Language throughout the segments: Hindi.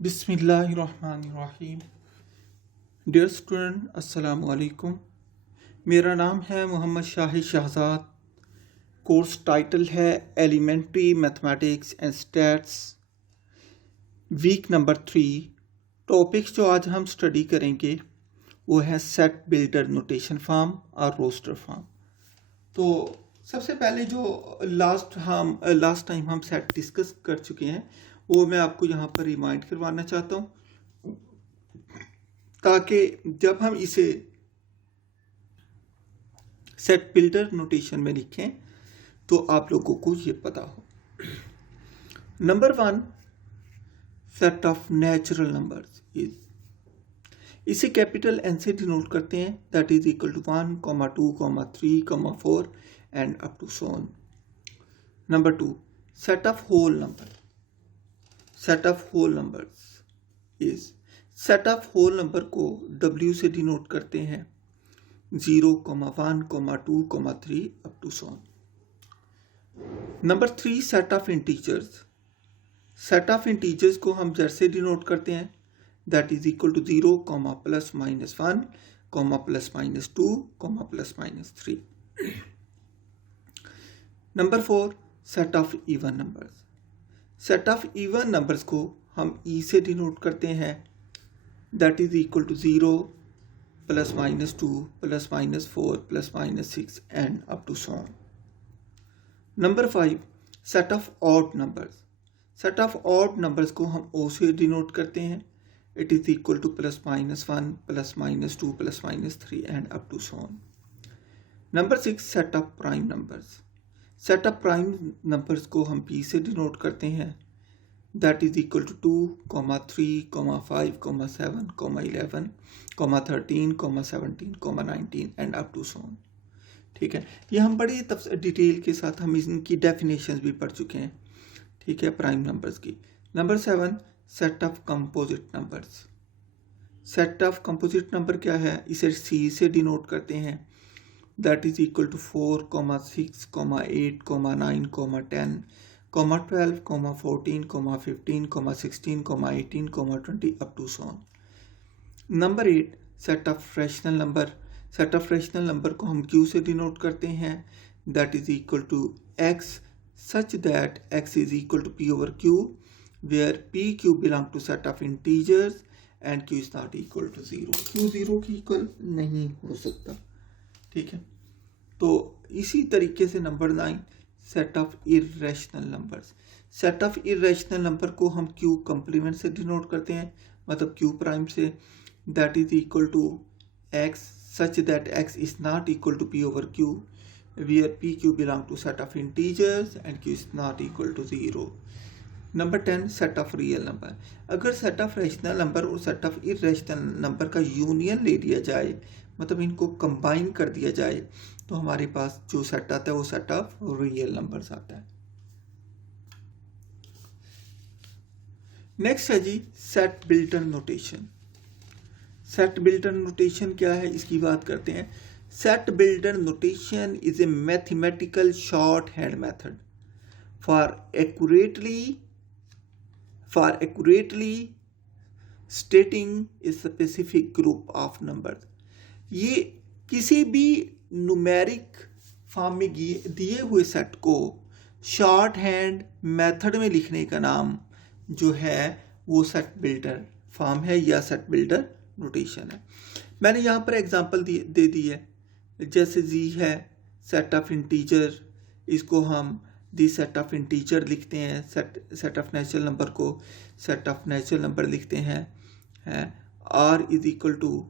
बिस्मिल्लाहिर्रहमानिर्रहीम। डियर स्टूडेंट, अस्सलामु अलैकुम। मेरा नाम है मोहम्मद शाहिद शहजाद। कोर्स टाइटल है elementary mathematics and stats, week number 3। Topics जो आज हम स्टडी करेंगे वो है सेट बिल्डर नोटेशन फॉर्म और रोस्टर फॉर्म। तो सबसे पहले जो लास्ट टाइम हम सेट डिस्कस कर चुके हैं वो मैं आपको यहाँ पर रिमाइंड करवाना चाहता हूँ, ताकि जब हम इसे सेट बिल्डर नोटेशन में लिखें तो आप लोगों को ये पता हो। Number 1, set of natural numbers is, इसे कैपिटल एन से डिनोट करते हैं, that is equal to 1, 2, 3, 4 and up to so on. Number 2, set of whole number, set of whole numbers is, set of whole number को W से डिनोट करते हैं 0, 1, 2, 3 up to so on. Number 3, set of integers, set of integers को हम Z से डिनोट करते हैं, that is equal to 0, plus minus 1, plus minus 2, plus minus 3। Number 4, set of even numbers, set of even numbers को हम E से डिनोट करते हैं, that is equal to 0, plus minus 2, plus minus 4, plus minus 6 and up to so on. Number 5, set of odd numbers, set of odd numbers को हम O से डिनोट करते हैं, it is equal to plus minus 1, plus minus 2, plus minus 3 and up to so on. Number 6, set of prime numbers, set of prime numbers को हम P से डिनोट करते हैं, that is equal to 2, 3, 5, 7, 11, 13, 17, 19 and up to so on. ठीक है, ये हम बड़ी डिटेल के साथ हम इनकी डेफिनेशंस भी पढ़ चुके हैं। ठीक है, प्राइम नंबर्स की। Number 7, set of composite numbers, set of composite number क्या है, इसे C से डिनोट करते हैं, that is equal to 4, 6, 8, 9, 10, 12, 14, 15, 16, 18, 20 up to so on. Number 8, set of rational number, set of rational number को हम Q से डिनोट करते हैं, that is equal to X such that X is equal to P over Q, where P, Q belong to set of integers and Q is not equal to 0, Q 0 की इक्वल नहीं हो सकता। ठीक है, तो इसी तरीके से number 9, set of irrational numbers, set of irrational number को हम Q कंप्लीमेंट से डिनोट करते हैं, मतलब Q प्राइम से, that is equal to X such that X is not equal to P over Q, where P, Q belong to set of integers and Q is not equal to 0. Number 10, set of real number, अगर सेट ऑफ रैशनल नंबर और सेट ऑफ इर्रेशनल नंबर का यूनियन ले लिया जाए, मतलब इनको कंबाइन कर दिया जाए, तो हमारे पास जो सेट आता है वो सेट ऑफ रियल नंबर्स आता है। नेक्स्ट है जी set builder notation. Set builder notation क्या है, इसकी बात करते हैं। Set builder notation is a mathematical shorthand method for accurately stating a specific group of numbers. ये किसी भी न्यूमेरिक फॉर्म में दिए हुए सेट को शॉर्ट हैंड मेथड में लिखने का नाम जो है वो सेट बिल्डर फॉर्म है या सेट बिल्डर नोटेशन है। मैंने यहाँ पर एग्जांपल दे दी है, जैसे Z है सेट ऑफ इंटीजर, इसको हम दी सेट ऑफ इंटीजर लिखते हैं, सेट ऑफ नेचुरल नंबर को सेट ऑफ नेचुरल नंबर लिखते हैं। R is equal to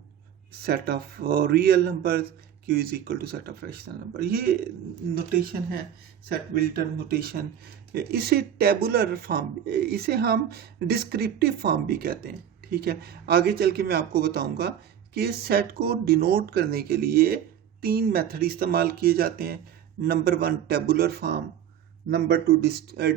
set of real numbers, Q is equal to set of rational number. ये नोटेशन है सेट बिल्डर नोटेशन। इसे टेबुलर फॉर्म, इसे हम डिस्क्रिप्टिव फॉर्म भी कहते हैं। ठीक है, आगे चल के मैं आपको बताऊंगा कि सेट को डिनोट करने के लिए 3 मेथड इस्तेमाल किए जाते हैं। Number 1 tabular form, number 2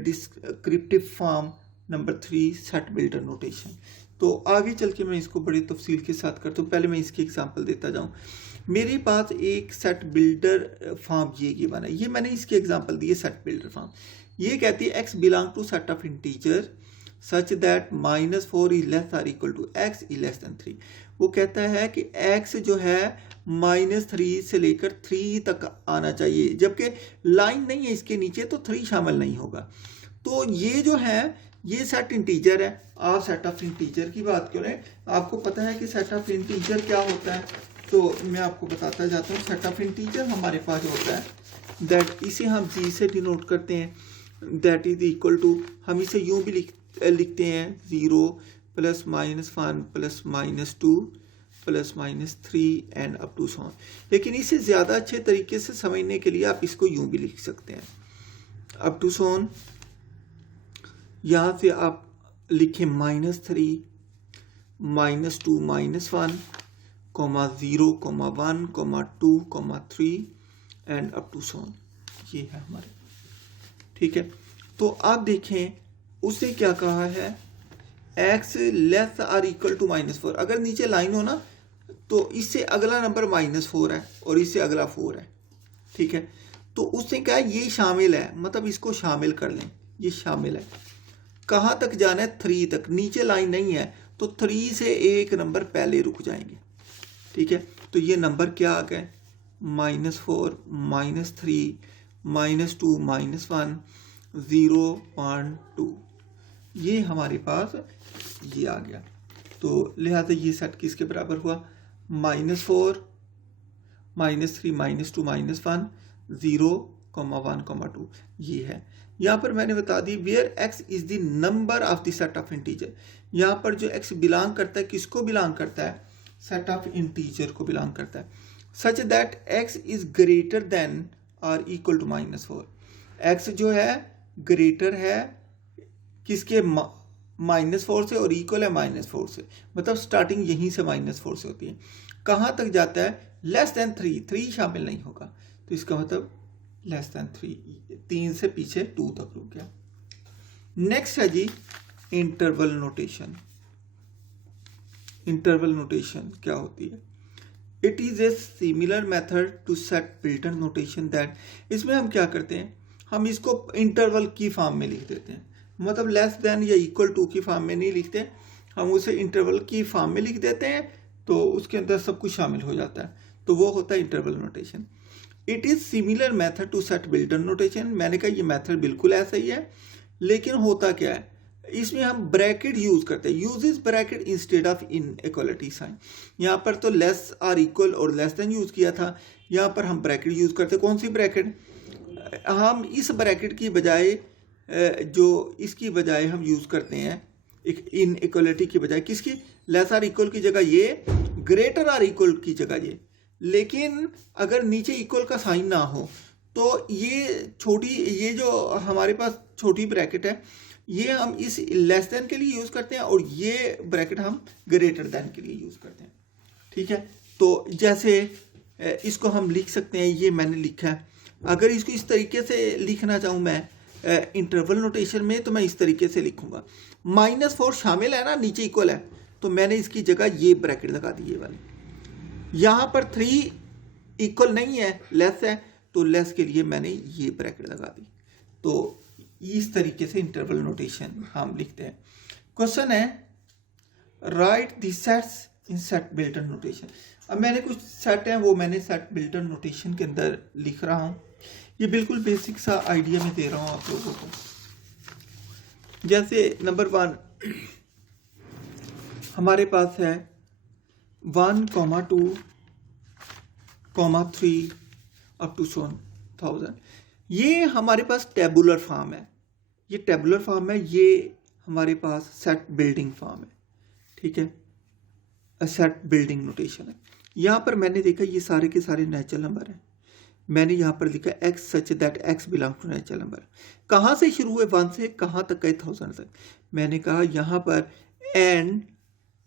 descriptive form, number 3 set builder notation. तो आगे चल के मैं इसको बड़ी तफसील के साथ करता हूँ, पहले मैं इसकी एग्जांपल देता जाऊँ। मेरे पास एक सेट बिल्डर फॉर्म ये गिवन है, ये मैंने इसकी एग्जांपल दी है सेट बिल्डर फॉर्म। ये कहती है x belong to set of integer such that -4 is less or equal to x is less than 3। वो कहता है कि x जो है -3 से लेकर 3 तक आना चाहिए, जबकि लाइन नहीं है इसके नीचे तो 3 शामिल नहीं होगा। तो ये जो है ये सेट इंटीजर है। आप सेट ऑफ इंटीजर की बात करें, आपको पता है कि सेट ऑफ इंटीजर क्या होता है, तो मैं आपको बताता जाता हूँ। सेट ऑफ इंटीजर हमारे पास होता है दैट, इसे हम जी से डिनोट करते हैं, दैट इज इक्वल टू, हम इसे यूँ भी लिखते हैं 0 + -1 + -2 + -3 and up to so on. लेकिन इसे ज़्यादा अच्छे तरीके से समझने के लिए आप इसको यूँ भी लिख सकते हैं, अप टू सो ऑन। यहाँ से आप लिखें -3 -2 -1 0 1 2 3 and up to so on. ये है हमारे, ठीक है। तो आप देखें उसने क्या कहा है, x less or equal to -4। अगर नीचे लाइन हो ना तो इससे अगला नंबर -4 है और इससे अगला 4 है, ठीक है। तो उसने कहा ये शामिल है, मतलब इसको शामिल कर लें, ये शामिल है। कहाँ तक जाना है, 3 तक। नीचे लाइन नहीं है तो 3 से एक नंबर पहले रुक जाएंगे, ठीक है। तो ये नंबर क्या आ गए, -4 -3 -2 -1 0 1 2, ये हमारे पास ये आ गया। तो लिहाजा ये सेट किसके बराबर हुआ, -4 -3 -2 -1 0 1 2, ये है। यहाँ पर मैंने बता दी where x is the number of the set of integer. यहाँ पर जो x बिलोंग करता है, किसको बिलोंग करता है, सेट ऑफ इंटीजर को बिलोंग करता है। सच that x is greater than और इक्वल टू -4। x जो है ग्रेटर है किसके, -4 से और इक्वल है -4 से, मतलब स्टार्टिंग यहीं से -4 से होती है। कहाँ तक जाता है, लेस देन 3 शामिल नहीं होगा, तो इसका मतलब लेस देन 3 से पीछे 2 तक रुक गया। नेक्स्ट है G interval notation. Interval notation क्या होती है, it is a similar method to set built in notation that, इसमें हम क्या करते हैं, हम इसको इंटरवल की फॉर्म में लिख देते हैं, मतलब लेस देन या इक्वल टू की फॉर्म में नहीं लिखते, हम उसे इंटरवल की फॉर्म में लिख देते हैं, तो उसके अंदर सब कुछ शामिल हो जाता है, तो वो होता है interval notation. It is similar method to set built in notation. मैंने कहा ये मेथड बिल्कुल ऐसा ही है, लेकिन होता क्या है, इसमें हम ब्रैकेट यूज करते हैं, uses bracket instead of inequality sign. यहाँ पर तो लेस और इक्वल और लेस देन यूज किया था, यहाँ पर हम ब्रैकेट यूज करते हैं। कौन सी ब्रैकेट, हम इस ब्रैकेट की बजाय जो इसकी बजाय हम यूज करते हैं एक इनइक्वालिटी की बजाय, किसकी, लेस और इक्वल की जगह ये, ग्रेटर और इक्वल की जगह ये। लेकिन अगर नीचे इक्वल का साइन ना हो तो ये छोटी, ये जो हमारे पास छोटी ब्रैकेट है, ये हम इस लेस देन के लिए यूज़ करते हैं और ये ब्रैकेट हम ग्रेटर देन के लिए यूज़ करते हैं, ठीक है। तो जैसे इसको हम लिख सकते हैं, ये मैंने लिखा है। अगर इसको इस तरीके से लिखना चाहूँ मैं इंटरवल नोटेशन में, तो मैं इस तरीके से लिखूँगा, -4 शामिल है ना, नीचे इक्वल है, तो मैंने इसकी जगह ये ब्रैकेट लगा दी, ये वाली। यहाँ पर 3 इक्वल नहीं है, लेस है, तो लेस के लिए मैंने ये ब्रैकेट लगा दी। तो इस तरीके से इंटरवल नोटेशन हम लिखते हैं। क्वेश्चन है right the sets in set built in notation. अब मैंने कुछ सेट हैं वो मैंने सेट बिल्ट-इन नोटेशन के अंदर लिख रहा हूँ। ये बिल्कुल बेसिक सा आइडिया में दे रहा हूँ आप लोगों को। जैसे नंबर 1 हमारे पास है 1, 2, 3 अप टू 1000। ये हमारे पास टेबुलर फॉर्म है, ये टेबुलर फॉर्म है, ये हमारे पास सेट बिल्डिंग फॉर्म है, ठीक है। सेट बिल्डिंग नोटेशन है। यहाँ पर मैंने देखा ये सारे के सारे नेचुरल नंबर हैं। मैंने यहाँ पर लिखा x such that x belong to natural number. कहाँ से शुरू हुए, 1 से कहाँ तक गए, 1000 तक। मैंने कहा यहाँ पर and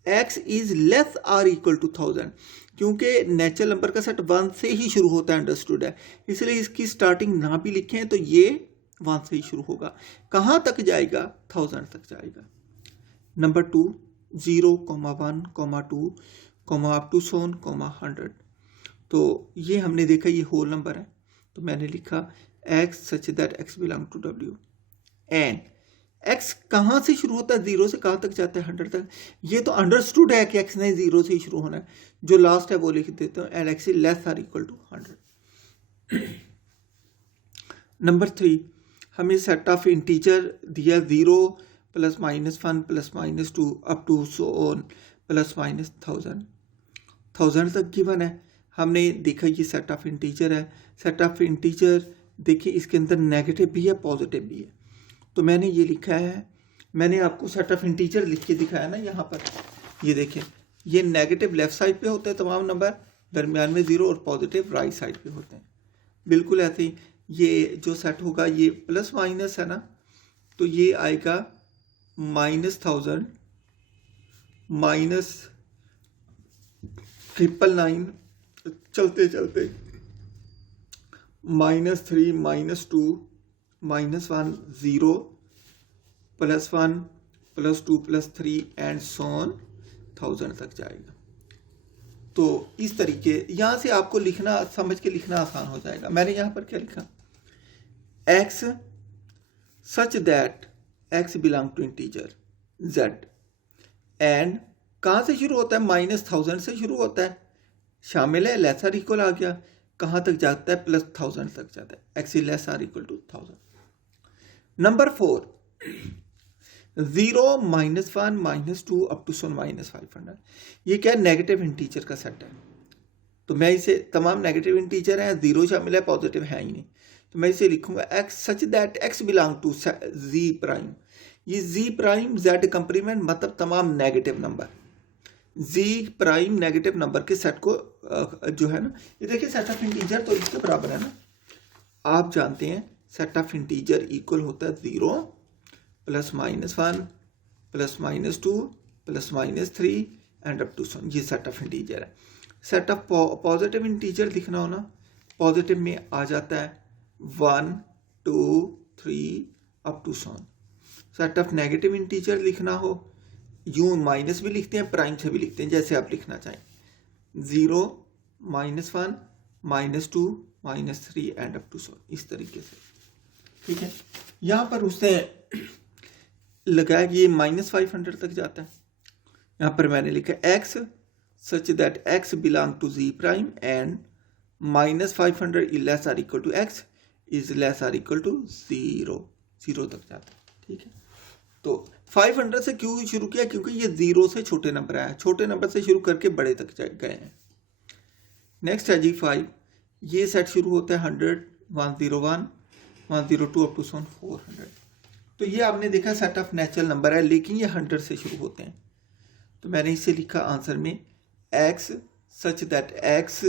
x is less or equal to 1000, क्योंकि नेचुरल नंबर का सेट 1 से ही शुरू होता है, अंडरस्टूड है, इसलिए इसकी स्टार्टिंग ना भी लिखें तो ये 1 से ही शुरू होगा। कहाँ तक जाएगा, 1000 तक जाएगा। Number 2 0, 1, 2, up to 100। तो ये हमने देखा ये होल नंबर है, तो मैंने लिखा x such that x belong to w, and x कहाँ से शुरू होता है, 0 से कहाँ तक जाता है, 100 तक। ये तो अंडरस्टूड है कि एक्स नहीं 0 से ही शुरू होना है, जो लास्ट है वो लिख देता हूँ, and x is less or equal to 100। Number 3, हमें सेट ऑफ इंटीजर दिया 0 +- 1 +- 2 अप टू सो ऑन +- 1000 तक गिवन है। हमने देखा ये सेट ऑफ इंटीजर है। सेट ऑफ इंटीजर देखिए इसके अंदर नेगेटिव भी है पॉजिटिव भी है, तो मैंने ये लिखा है, मैंने आपको सेट ऑफ इंटीजर लिख के दिखाया ना यहाँ पर, ये देखिए ये नेगेटिव लेफ्ट साइड पे होते हैं तमाम नंबर, दरमियान में 0, और पॉजिटिव राइट साइड पे होते हैं। बिल्कुल ऐसे ही ये जो सेट होगा ये प्लस माइनस है ना, तो ये आएगा -1000 -999 चलते चलते -3 -2 -1 0 +1 +2 +3 एंड सो ऑन 1000 तक जाएगा। तो इस तरीके यहाँ से आपको लिखना, समझ के लिखना आसान हो जाएगा। मैंने यहाँ पर क्या लिखा, x such that x belong to integer z, and कहाँ से शुरू होता है, -1000 से शुरू होता है, शामिल है, लेस आर इक्वल आ गया, कहाँ तक जाता है, +1000 तक जाता है, x is less or equal to 1000। Number 4, 0 -1 -2 up to -500, ये क्या नेगेटिव इंटीजर का सेट है। तो मैं इसे, तमाम नेगेटिव इंटीजर हैं, 0 शामिल है, पॉजिटिव है ही नहीं, तो मैं इसे लिखूंगा x such that x belong to z prime. ये z प्राइम z कंप्लीमेंट मतलब तमाम negative number, z prime negative number के सेट को जो है ना, ये देखिए सेट ऑफ इंटीजर तो इसके बराबर है ना, आप जानते हैं सेट ऑफ इंटीजर इक्वल होता है 0 +- 1 +- 2 +- 3 एंड अप टू सो, ये सेट ऑफ इंटीजर है। सेट ऑफ पॉजिटिव इंटीजर लिखना हो ना, पॉजिटिव में आ जाता है 1 2 3 up to so. Set of negative integer लिखना हो, यूं माइनस भी लिखते हैं, प्राइम से भी लिखते हैं, जैसे आप लिखना चाहें, 0 -1 -2 -3 एंड अप टू सो, इस तरीके से। ठीक है, यहाँ पर उसने लगाया कि ये -500 तक जाता है। यहाँ पर मैंने लिखा x such that x belong to z prime and -500 is less or equal to x is less or equal to 0 तक जाता है। ठीक है, तो 500 से क्यों शुरू किया, क्योंकि ये 0 से छोटे नंबर आया, छोटे नंबर से शुरू करके बड़े तक गए हैं। नेक्स्ट है जी 5, ये सेट शुरू होता है 100 101 102 अप टू 400। तो ये आपने देखा सेट ऑफ नेचुरल नंबर है, लेकिन ये 100 से शुरू होते हैं, तो मैंने इसे लिखा आंसर में x such that x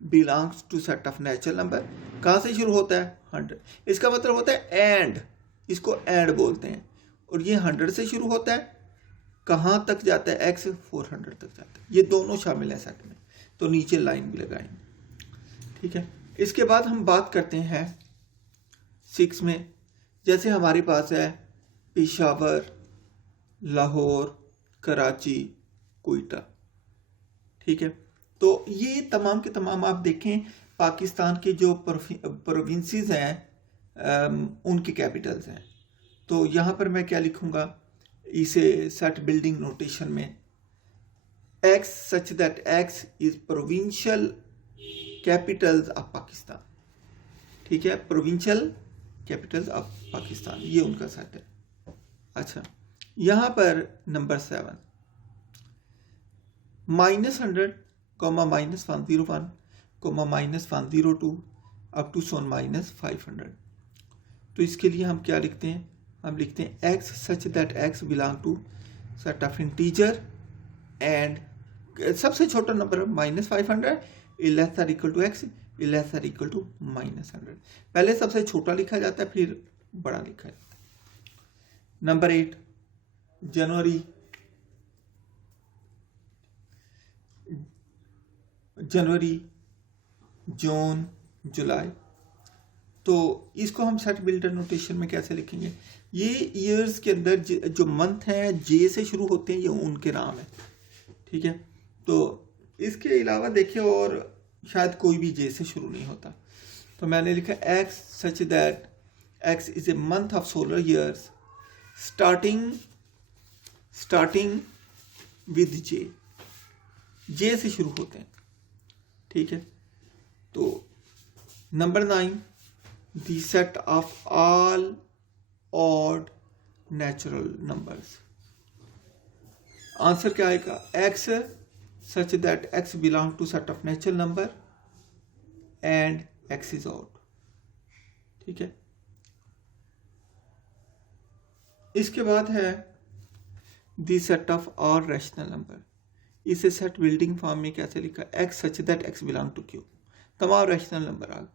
belongs to set of natural number. कहाँ से शुरू होता है, 100, इसका मतलब होता है एंड, इसको एंड बोलते हैं, और ये 100 से शुरू होता है, कहाँ तक जाता है, x 400 तक जाता है, ये दोनों शामिल हैं सेट में, तो नीचे लाइन भी लगाएंगे। ठीक है, इसके बाद हम बात करते हैं 6 में, जैसे हमारे पास है पेशावर, लाहौर, कराची, कोयटा। ठीक है, तो ये तमाम के तमाम आप देखें पाकिस्तान के जो प्रोविंसेस हैं उनके कैपिटल्स हैं। तो यहाँ पर मैं क्या लिखूँगा, इसे सेट बिल्डिंग नोटेशन में, x such that x is provincial Capitals of Pakistan. ठीक है, प्रोविंशियल कैपिटल्स ऑफ पाकिस्तान, ये उनका सेट है। अच्छा, यहाँ पर नंबर 7, -100, -101, -102 अप टू -500। तो इसके लिए हम क्या लिखते हैं, हम लिखते हैं x such that x belong to set of integer and सबसे छोटा number -500 is less or equal to x is less or equal to -100। पहले सबसे छोटा लिखा जाता है, फिर बड़ा लिखा जाता है। नंबर 8, जनवरी, जून, जुलाई। तो इसको हम सेट बिल्डर नोटेशन में कैसे लिखेंगे, ये ईयर्स के अंदर जो मंथ हैं जे से शुरू होते हैं, ये उनके नाम है। ठीक है, तो इसके अलावा देखिए और शायद कोई भी जे से शुरू नहीं होता, तो मैंने लिखा x such that x is a month of solar years starting with J से शुरू होते हैं, ठीक है। तो number 9, the set of all odd natural numbers. Answer क्या आएगा? x such that x belong to set of natural number and x is odd, ठीक है। इसके बाद है the set of all rational number. इसे सेट बिल्डिंग फॉर्म में कैसे लिखा? x such that x belong to q। तमाम रैशनल नंबर आ गए।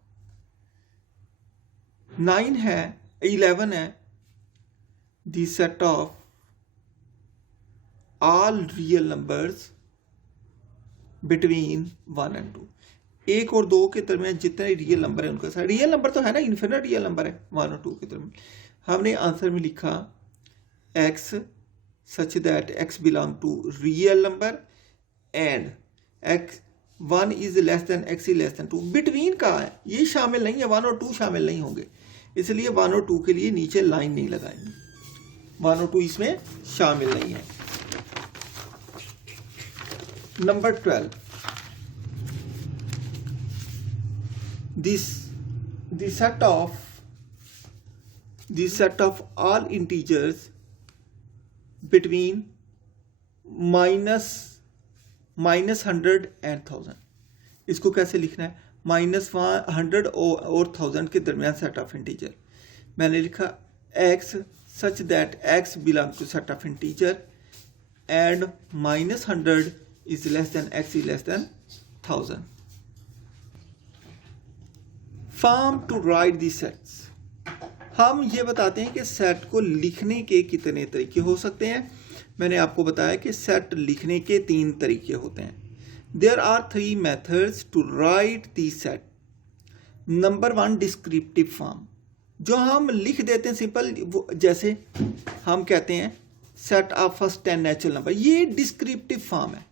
11 है the set of all real numbers between 1 and 2। 1 और 2 के दरमियान जितने रियल नंबर है उनका सेट। रियल नंबर तो है ना, इन्फिनिट रियल नंबर है 1 और 2 के दरमियान। हमने आंसर में लिखा x such that x belong to real number and x 1 is less than x is less than 2। Between का है, ये शामिल नहीं है, 1 और 2 शामिल नहीं होंगे, इसलिए 1 और 2 के लिए नीचे लाइन नहीं लगाएंगे। 1 और 2 इसमें शामिल नहीं है। Number 12, the set of all integers between -100 and 1000। इसको कैसे लिखना है? -100 और 1000 के दरमियान सेट ऑफ इंटीजर। मैंने लिखा x such that x belong to set of integer and -100 is less than x is less than 1000। Form to write the sets। हम ये बताते हैं कि सेट को लिखने के कितने तरीके हो सकते हैं। मैंने आपको बताया कि सेट लिखने के 3 तरीके होते हैं। There are 3 methods to write the set। Number 1, descriptive form, जो हम लिख देते हैं सिंपल, जैसे हम कहते हैं set of first 10 natural number, ये डिस्क्रिप्टिव फॉर्म है।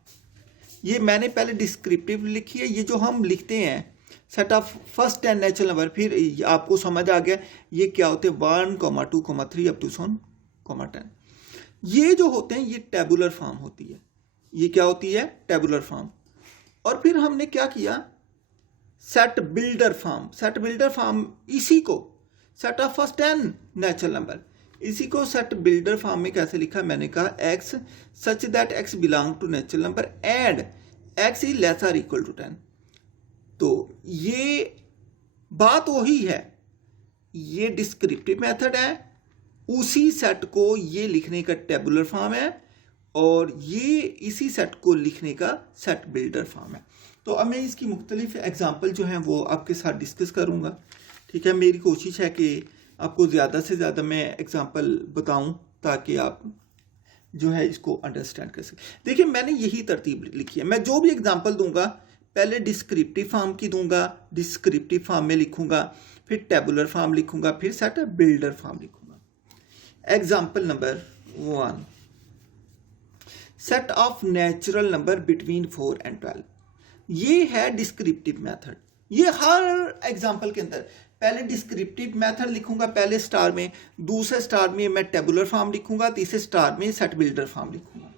ये मैंने पहले डिस्क्रिप्टिव लिखी है। ये जो हम लिखते हैं set of first 10 natural number, फिर आपको समझ आ गया ये क्या होते हैं, 1, 2, 3 अप टू 10। ये जो होते हैं ये टेबुलर फॉर्म होती है। ये क्या होती है? Tabular form. और फिर हमने क्या किया? Set builder form. Set builder form, इसी को set of first 10 natural number, इसी को सेट बिल्डर फॉर्म में कैसे लिखा? मैंने कहा x such that x belong to natural number and x is less or equal to 10। तो ये बात वही है, ये डिस्क्रिप्टिव मेथड है, उसी सेट को ये लिखने का टेबुलर फॉर्म है, और ये इसी सेट को लिखने का सेट बिल्डर फॉर्म है। तो अब मैं इसकी मुख्तलिफ एग्जाम्पल जो हैं वो आपके साथ डिस्कस करूँगा, ठीक है। मेरी कोशिश है कि आपको ज़्यादा से ज़्यादा मैं एग्जाम्पल बताऊं ताकि आप जो है इसको अंडरस्टैंड कर सकें। देखिए मैंने यही तरतीब लिखी है। मैं जो भी एग्जाम्पल दूंगा पहले डिस्क्रिप्टिव फॉर्म की दूंगा, डिस्क्रिप्टिव फॉर्म में लिखूंगा, फिर टेबुलर फॉर्म लिखूंगा, फिर सेट बिल्डर फॉर्म लिखूंगा। Example number 1, set of natural number between 4 and 12। ये है डिस्क्रिप्टिव मेथड। ये हर एग्जाम्पल के अंदर पहले डिस्क्रिप्टिव मेथड लिखूंगा पहले स्टार में, दूसरे स्टार में मैं टेबुलर फॉर्म लिखूंगा, तीसरे स्टार में सेट बिल्डर फॉर्म लिखूंगा।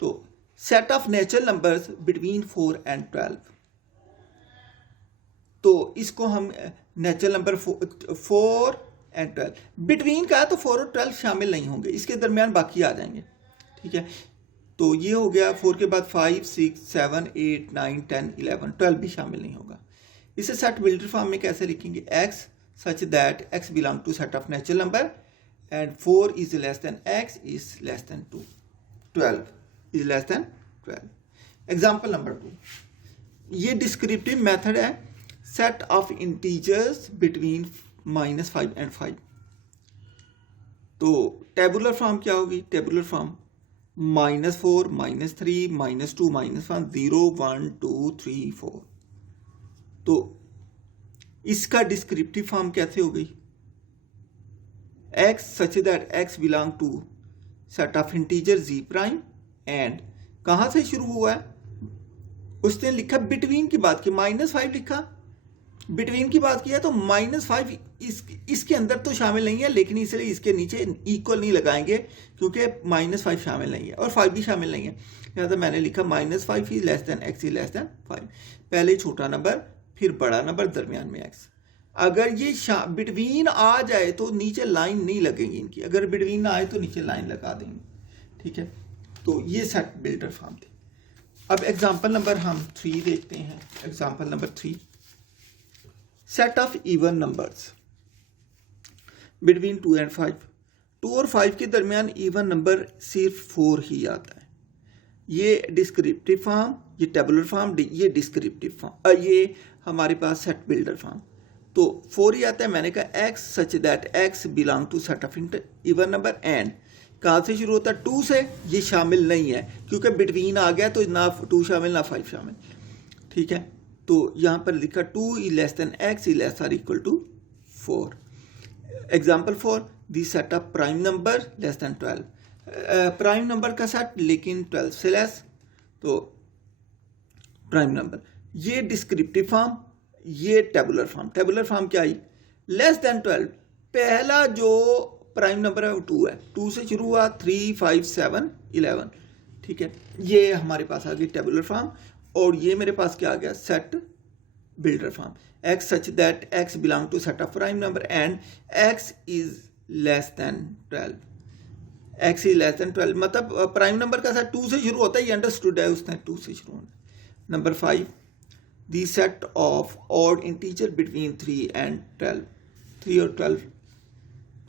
तो set of natural numbers between 4 and 12, तो इसको हम नेचुरल नंबर 4 and 12, बिटवीन का है तो 4 और 12 शामिल नहीं होंगे, इसके दरमियान बाकी आ जाएंगे, ठीक है। तो ये हो गया। 4 के बाद 5, 6, 7, 8, 9, 10, 11, 12 भी शामिल नहीं होगा। इसे सेट बिल्डर फॉर्म में कैसे लिखेंगे? x such that x belong to set of natural number and 4 is less than x is less than 2, 12 is less than 12। Example number 2, ये डिस्क्रिप्टिव मेथड है set of integers between -5 and 5। तो टेबुलर फॉर्म क्या होगी? Tabular form -4, -3, -2, -1, 0, 1, 2, 3, 4। तो इसका डिस्क्रिप्टिव फॉर्म कैसे हो गई? x such that x belong to set of integer z prime and कहां से शुरू हुआ है? उसने लिखा बिटवीन की बात की, -5 लिखा बिटवीन की बात किया तो -5 इसके अंदर तो शामिल नहीं है, लेकिन इसलिए इसके नीचे इक्वल नहीं लगाएंगे क्योंकि -5 शामिल नहीं है और 5 भी शामिल नहीं है। लिहाजा मैंने लिखा -5 is less than x is less then 5। पहले छोटा नंबर फिर बड़ा नंबर, दरमियान में x। अगर ये बिटवीन आ जाए तो नीचे लाइन नहीं लगेगी इनकी, अगर बिटवीन ना आए तो नीचे लाइन लगा देंगे। ठीक है, तो ये सेट बिल्डर फॉर्म थी। अब एग्जाम्पल नंबर हम 3 देखते हैं। Example number 3, set of even numbers between 2 and 5। 2 और 5 के दरमियान इवन नंबर सिर्फ 4 ही आता है। ये डिस्क्रिप्टिव फॉर्म, ये टेबुलर फॉर्म, ये डिस्क्रिप्टिव फॉर्म, ये हमारे पास सेट बिल्डर फॉर्म। तो 4 ही आता है। मैंने कहा x such that x belong to set of even number and कहाँ से शुरू होता है? 2 से। ये शामिल नहीं है क्योंकि बिटवीन आ गया तो ना 2 शामिल ना 5 शामिल। ठीक है, तो यहाँ पर लिखा 2 is less than x is less or equal to 4। Example 4, the set of prime number less than 12। Prime number का सेट लेकिन 12 से लेस, तो प्राइम नंबर। ये डिस्क्रिप्टिव फॉर्म, ये टेबुलर फॉर्म। टेबुलर फॉर्म क्या आई? लेस देन 12, पहला जो प्राइम नंबर है वो 2 है। 2 से शुरू हुआ, 3, 5, 7, 11। ठीक है, ये हमारे पास आ गई टेबुलर फॉर्म। और ये मेरे पास क्या आ गया? Set builder form. x such that x belong to set of prime number and x is less than 12। x is less than 12 मतलब प्राइम नंबर का सेट 2 से शुरू होता है, ये अंडरस्टूड है, उसने 2 से शुरू होना। Number 5, the set of odd integer between 3 and 12। 3 और 12,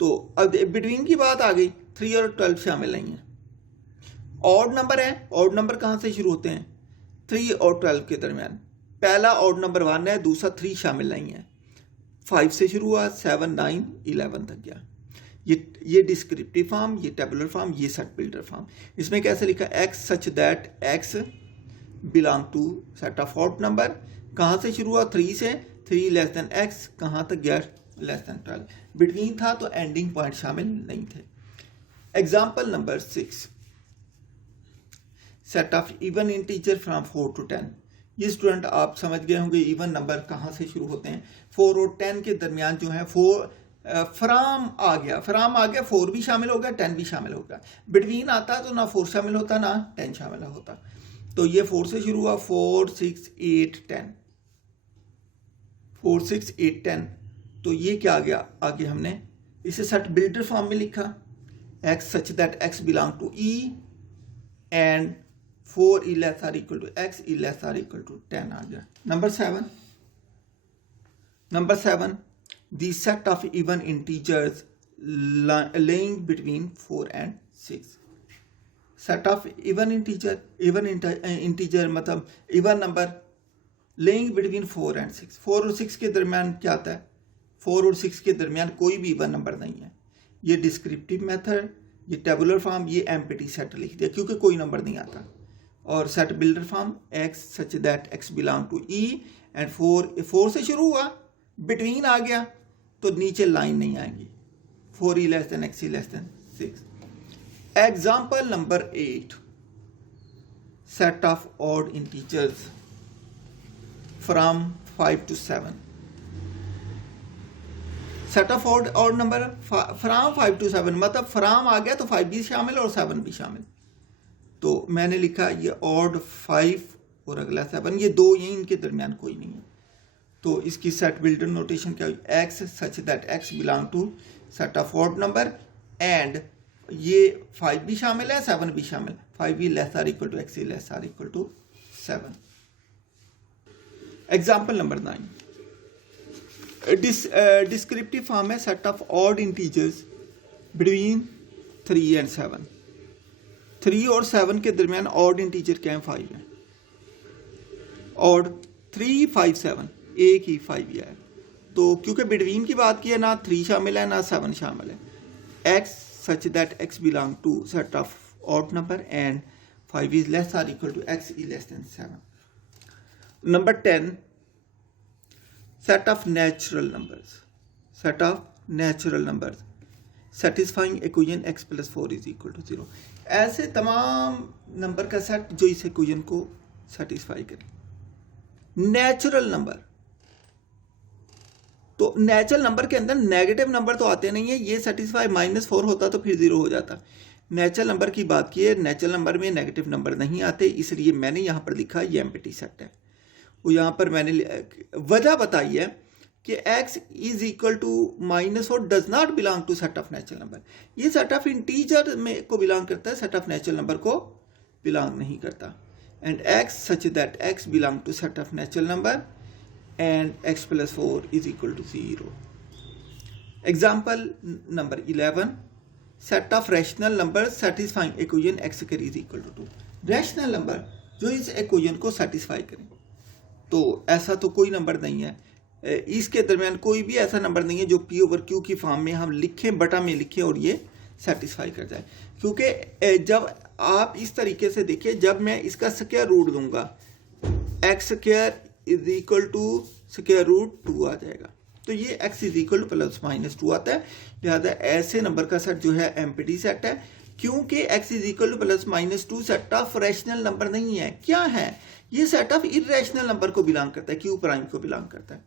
तो अब बिटवीन की बात आ गई, 3 और 12 शामिल नहीं है। ऑड नंबर है, ऑड नंबर कहाँ से शुरू होते हैं? 3 और 12 के दरमियान। पहला ऑड नंबर 1 है, दूसरा 3 शामिल नहीं है। 5 से शुरू हुआ, 7, 9, 11 तक गया। ये डिस्क्रिप्टिव फॉर्म, ये टेबुलर फॉर्म, ये सेट बिल्डर फॉर्म। इसमें कैसे लिखा? x such that x belong to set of odd number. कहाँ से शुरू हुआ? 3 से। 3 लेस देन x, कहाँ तक गया? Less than 12। बिटवीन था तो एंडिंग पॉइंट शामिल नहीं थे। Example number 6, set of even integer from 4 to 10। ये स्टूडेंट आप समझ गए होंगे इवन नंबर कहाँ से शुरू होते हैं। 4 और 10 के दरमियान जो है 4 फ्राम आ गया, 4 भी शामिल हो गया, 10 भी शामिल हो गया। बिटवीन आता तो ना 4 शामिल होता ना 10 शामिल होता। तो ये 4 से शुरू हुआ, 4, 6, 8, 10। 4, 6, 8, 10। तो ये क्या आ गया? आगे हमने इसे सेट बिल्डर फॉर्म में लिखा, x such that x belong to e and 4 is less or equal to x is less or equal to 10 आ गया। Number 7, the set of even integers lying between 4 and 6। Set of even integer मतलब even number laying between 4 and 6। 4 और 6 के दरमियान क्या आता है? 4 और 6 के दरमियान कोई भी इवन नंबर नहीं है। ये डिस्क्रिप्टिव मेथड, ये टेबुलर फॉर्म, ये एम्प्टी सेट लिख दिया क्योंकि कोई नंबर नहीं आता। और set builder form, x such that x belong to e and 4 से शुरू हुआ, बिटवीन आ गया तो नीचे लाइन नहीं आएगी। 4 is less than x is less than 6। Example number 8, set of odd integers from 5 to 7। Set of odd number from 5 to 7 मतलब फ्रॉम आ गया तो 5 भी शामिल और 7 भी शामिल। तो मैंने लिखा ये ऑड 5 और अगला 7, ये 2 यहीं, इनके दरमियान कोई नहीं है। तो इसकी सेट बिल्डर नोटेशन क्या हुई? x such that x belong to set of odd number and ये 5 भी शामिल है, 7 भी शामिल। 5 is less or equal to x is less or equal to 7। Example number 9, descriptive form है set of odd integers between 3 and 7। 3 और 7 के दरमियान ऑड इंटीजर क्या है? 5 है। ऑड 3, 5, 7, एक ही 5 ही है। तो क्योंकि बिटवीन की बात की है, ना 3 शामिल है ना 7 शामिल है। x such that x belong to set of odd number and 5 is less or equal to x is less than 7। Number 10, set of natural numbers. Set of natural numbers satisfying equation x plus 4 is equal to 0। ऐसे तमाम नंबर का सेट जो इस इक्वेशन को सेटिस्फाई करे। नेचुरल नंबर तो नेचुरल नंबर के अंदर नेगेटिव नंबर तो आते नहीं है, ये सेटिस्फाई -4 होता तो फिर 0 हो जाता। नेचुरल नंबर की बात की है, नेचुरल नंबर में नेगेटिव नंबर नहीं आते, इसलिए मैंने यहाँ पर लिखा ये एम्प्टी सेट है। वो यहाँ पर मैंने वजह बताई है कि x is equal to -4 does not belong to set of natural number. ये सेट ऑफ इंटीजर में को बिलोंग करता है, सेट ऑफ नेचुरल नंबर को बिलोंग नहीं करता। And x such that x belong to set of natural number and x plus 4 is equal to 0. Example number 11, set of rational numbers satisfying equation x square is equal to 2. Rational number जो इस equation को satisfy करें, तो ऐसा तो कोई नंबर नहीं है, इसके दरमियान कोई भी ऐसा नंबर नहीं है जो p ओवर q की फॉर्म में हम लिखें, बटा में लिखें और ये सेटिस्फाई कर जाए। क्योंकि जब आप इस तरीके से देखिए, जब मैं इसका स्क्वायर रूट दूंगा x square is equal to square root 2 आ जाएगा, तो ये x इज इक्वल टू +-2 आता है। लिहाजा ऐसे नंबर का सेट जो है एम्प्टी सेट है, क्योंकि x is equal to +-2 set of rational number नहीं है। क्या है ये? सेट ऑफ इरेशनल नंबर को बिलोंग करता है, q प्राइम को बिलोंग करता है।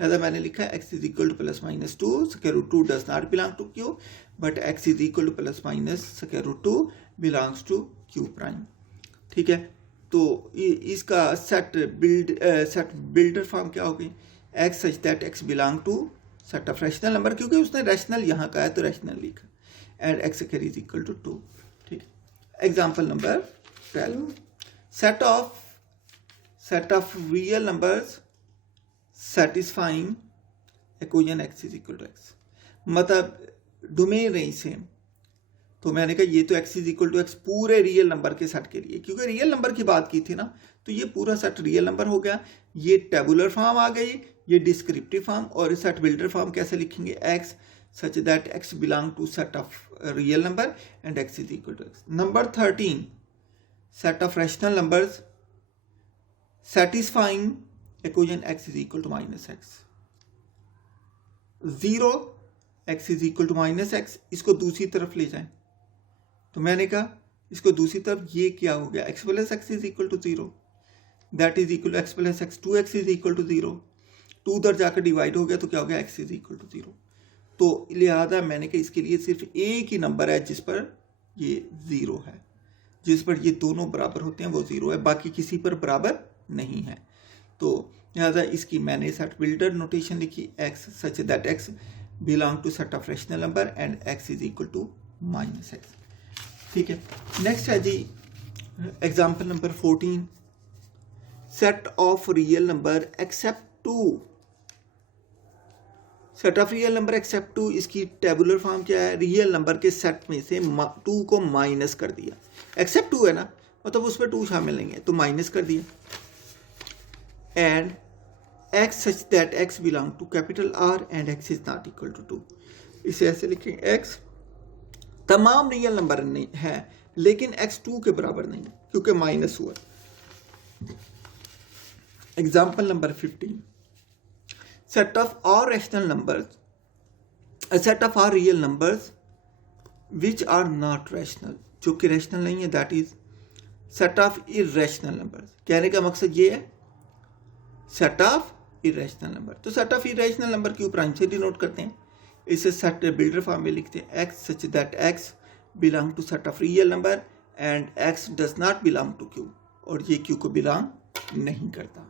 लिहाजा मैंने लिखा है x is equal to +-2 square root 2 does not belong to q, but x is equal to +- square root 2 belongs to q prime. ठीक है, तो इसका सेट बिल्डर फॉर्म क्या होगी? x such that x belong to set of rational number, क्योंकि उसने रैशनल यहाँ का है तो रैशनल लिखा, and x square is equal to 2। ठीक, example number 12, set of real numbers satisfying equation x is equal to x, मतलब डोमेन रेंज सेम। तो मैंने कहा ये तो x is equal to x पूरे रियल नंबर के सेट के लिए, क्योंकि रियल नंबर की बात की थी ना, तो ये पूरा सेट रियल नंबर हो गया। ये टेबुलर फॉर्म आ गई, ये डिस्क्रिप्टिव फॉर्म, और सेट बिल्डर फॉर्म कैसे लिखेंगे? x such that x belong to set of real number and x is equal to x। Number 13, set of rational numbers satisfying equation x is equal to -x। 0 x is equal to -x, इसको दूसरी तरफ ले जाएं, तो मैंने कहा इसको दूसरी तरफ, ये क्या हो गया? x plus x is equal to 0, that is equal to x plus x, 2x is equal to 0, 2 उधर जाकर डिवाइड हो गया तो क्या हो गया? x is equal to 0। तो लिहाजा मैंने कहा इसके लिए सिर्फ एक ही नंबर है जिस पर ये 0 है, जिस पर ये दोनों बराबर होते हैं वो 0 है, बाकी किसी पर बराबर नहीं है। तो लिहाजा इसकी मैंने सेट बिल्डर नोटेशन लिखी, x such that x belong to set of rational number and x is equal to -x। ठीक है, नेक्स्ट है जी example number 14, set of real number except 2। Set of real number except 2, इसकी टेबुलर फॉर्म क्या है? रियल नंबर के सेट में से 2 को माइनस कर दिया, एक्सेप्ट 2 है ना, मतलब उस पर 2 शामिल नहीं है, तो माइनस कर दिया। And x such that x belong to capital R and x is not equal to 2। इसे ऐसे लिखेंगे, x तमाम रियल नंबर नहीं है लेकिन x 2 के बराबर नहीं क्योंकि माइनस हुआ। Example number 15, set of all rational numbers, set of all real numbers which are not rational, जो कि रैशनल नहीं है, that is set of irrational numbers. कहने का मकसद ये है सेट ऑफ इरेशनल नंबर। तो set of irrational number q prime से डिनोट करते हैं, इसे सेट बिल्डर फॉर्म में लिखते हैं, x such that x belong to set of real number and x does not belong to q, और ये q को बिलोंग नहीं करता।